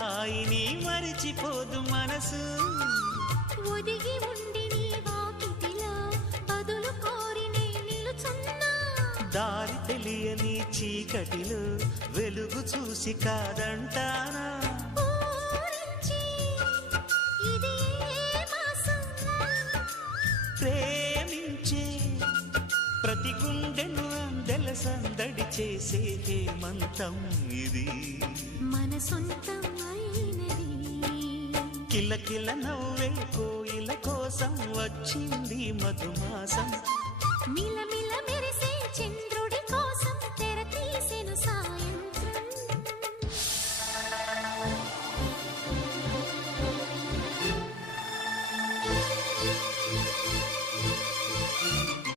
హాయిని మరిచిపోదు మనసు. ఒదిగి ఉండి నీ వాకిటిలో బదులు కోరి నే నిలుచున్నా. దారి తెలియని చీకటిలో వెలుగు చూసి కాదంటానా. ప్రేమించే ప్రతి గుండెను అందెల సందడి చేసే హేమంతం ఇది. మన సొంతం అయినది. కిలకిల నవ్వే కోయిల కోసం వచ్చింది మధుమాసం.